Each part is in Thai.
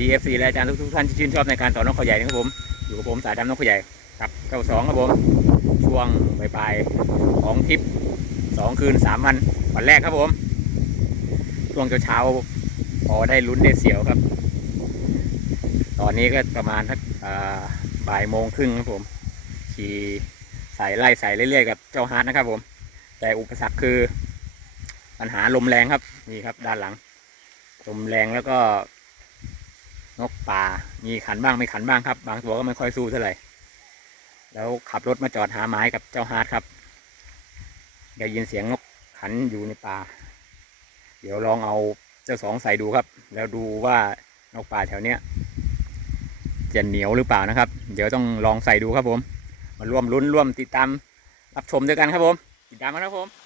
ดีเอฟซีและอาจารย์ทุกๆท่านที่ชื่นชอบในการสอนนกเขาใหญ่นะครับผมอยู่กับผมสายดำนกเขาใหญ่ครับเก้าสองครับผมช่วงบ่ายๆของทริปสองคืนสามวันวันแรกครับผมช่วงเช้าๆพอได้ลุ้นได้เสียวครับ ตอนนี้ก็ประมาณทักบ่ายโมงครึ่งครับผมขี่สายไล่สายเรื่อยๆกับเจ้าฮาร์ดนะครับผม แต่อุปสรรคคือปัญหาลมแรงครับนี่ครับด้านหลังลมแรงแล้วก็ นกป่า มีขันบ้างไม่ขันบ้างครับ บางตัวก็ไม่ค่อยสู้เท่าไหร่ แล้วขับรถมาจอดหาไม้กับเจ้าฮาร์ดครับได้ยินเสียงนกขันอยู่ในป่า เดี๋ยวลองเอาเจ้าสองใส่ดูครับ แล้วดูว่านกป่าแถวเนี้ยจะเหนียวหรือเปล่านะครับ เดี๋ยวต้องลองใส่ดูครับผม มาร่วมลุ้นร่วมติดตามรับชมด้วยกันครับผม ติดตามกันครับผม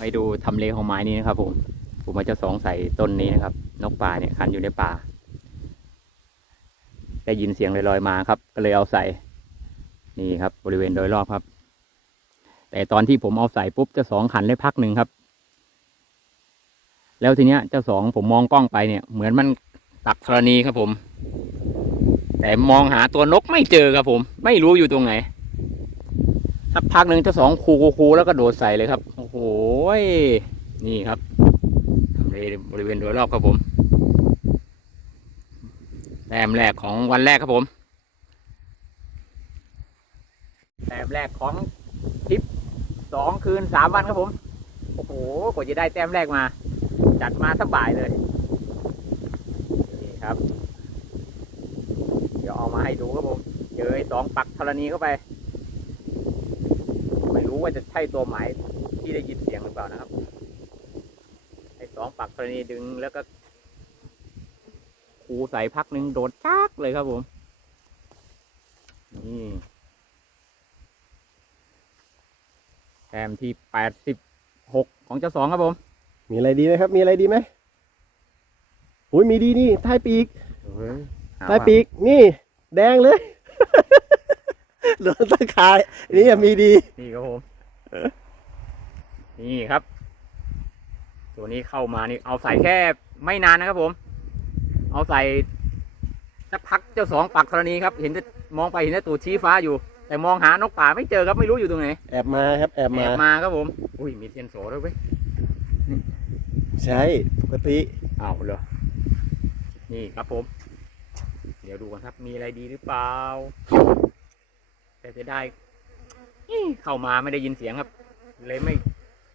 ไปดูทำเลของไม้นี้นะครับ ผมผมมาจะสองใส่ต้นนี้นะครับ นกป่าเนี่ยขันอยู่ในป่าได้ยินเสียงลอยๆมาครับ ก็เลยเอาใส่นี่ครับ บริเวณโดยรอบครับ แต่ตอนที่ผมเอาใส่ปุ๊บเจ้าสองขันได้พักหนึ่งครับ แล้วทีเนี้ยเจ้าสองผมมองกล้องไปเนี่ย เหมือนมันตักธรณีครับผม แต่มองหาตัวนกไม่เจอครับผม ไม่รู้อยู่ตรงไหนสักพักหนึ่งเจ้าสองคูคูคูแล้วก็โดดใส่เลยครับ ย นี่ครับทำเลบริเวณโดยรอบครับผมแต้มแรกของวันแรกครับผมแต้มแรกของทริปสองคืนสามวันครับผม โอ้โหกว่าจะได้แต้มแรกมา จัดมาสบายเลยนี่ครับ เดี๋ยวเอามาให้ดูครับผม เจอสองปักธรณีเข้าไป ไม่รู้ว่าจะใช่ตัวหมาย ที่ได้ยินเสียงหรือเปล่านะครับ ไอ้สองปักธรณีดึงแล้วก็คูใส่พักหนึ่งโดดจักเลยครับผม นี่แต้มที่แปดสิบหกของเจ้าสองครับผม มีอะไรดีไหมครับ มีอะไรดีไหมอุ้ยมีดีนี่ใต้ปีกหาใต้ว่าปีก นี่ แดงเลย โดนตะขาย นี่อะมีดี นี่ครับผม นี่ครับ ตัวนี้เข้ามานี่เอาใส่แค่ไม่นานนะครับผม เอาใส่สักพักเจ้าสองปักธรณีครับ เห็นแต่มองไปเห็นแต่ตูดชี้ฟ้าอยู่ แต่มองหานกป่าไม่เจอครับไม่รู้อยู่ตรงไหนแอบมาครับแอบแอมาบมาครับผมอุ้ยมีเทียนโสด้วยเว้ยใช่ปกติอ้าวเหรอนี่ครับผม เดี๋ยวดูกันครับมีอะไรดีหรือเปล่า แต่จะได้อี้เข้ามาไม่ได้ยินเสียงครับ เลยไม่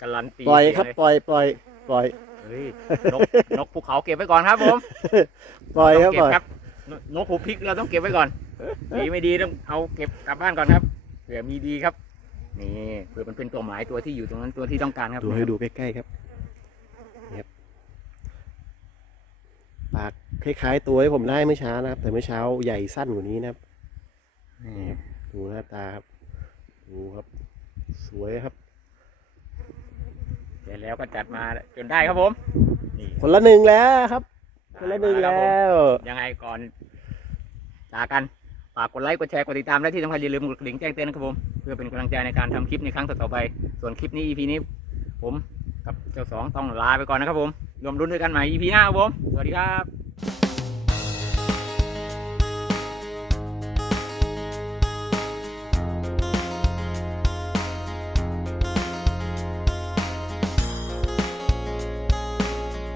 การันตีปล่อยเสีงครับเลปล่อยปล่อยปล่อยเฮ้ยนกนกภูเขาเก็บไว้ก่อนครับผมปล่อยครับต้งเก็ปล่อยครับนนกหูพริกเราต้องเก็บไว้ก่อนดีไม่ดีต้องเอาเก็บกลับบ้านก่อนครับเผื่อมีดีครับนี่เผื่อมันเป็นตัวหมายตัวที่อยู่ตรงนั้นตัวที่ต้องการครับดูให้ดูใกล้ๆครับนี่ครับปากคล้ายๆตัวที่ผมได้เมื่อเช้านะครับ แต่เมื่อเช้าใหญ่สั้นกว่านี้นะครับนี่ดูหน้าตาครับดูครับ สวยครับ เสร็จแล้วก็จัดมาจนได้ครับผมนี่คนละหนึ่งแล้วครับ คนละหนึ่งได้มาแล้ครับผมวยังไงก่อนจากกันฝากกดไลค์กดแชร์กดติดตามและที่สำคัญอย่าลืมกดกระดิ่งแจ้งเตือนนะครับผมเพื่อเป็นกำลังใจในการทำคลิปในครั้งต่อๆไป ส่วนคลิปนี้ EP นี้ ผมกับเจ้าสองต้องลาไปก่อนนะครับผมรวมรุ่นด้วยกันใหม่ EP หน้าครับผม สวัสดีครับ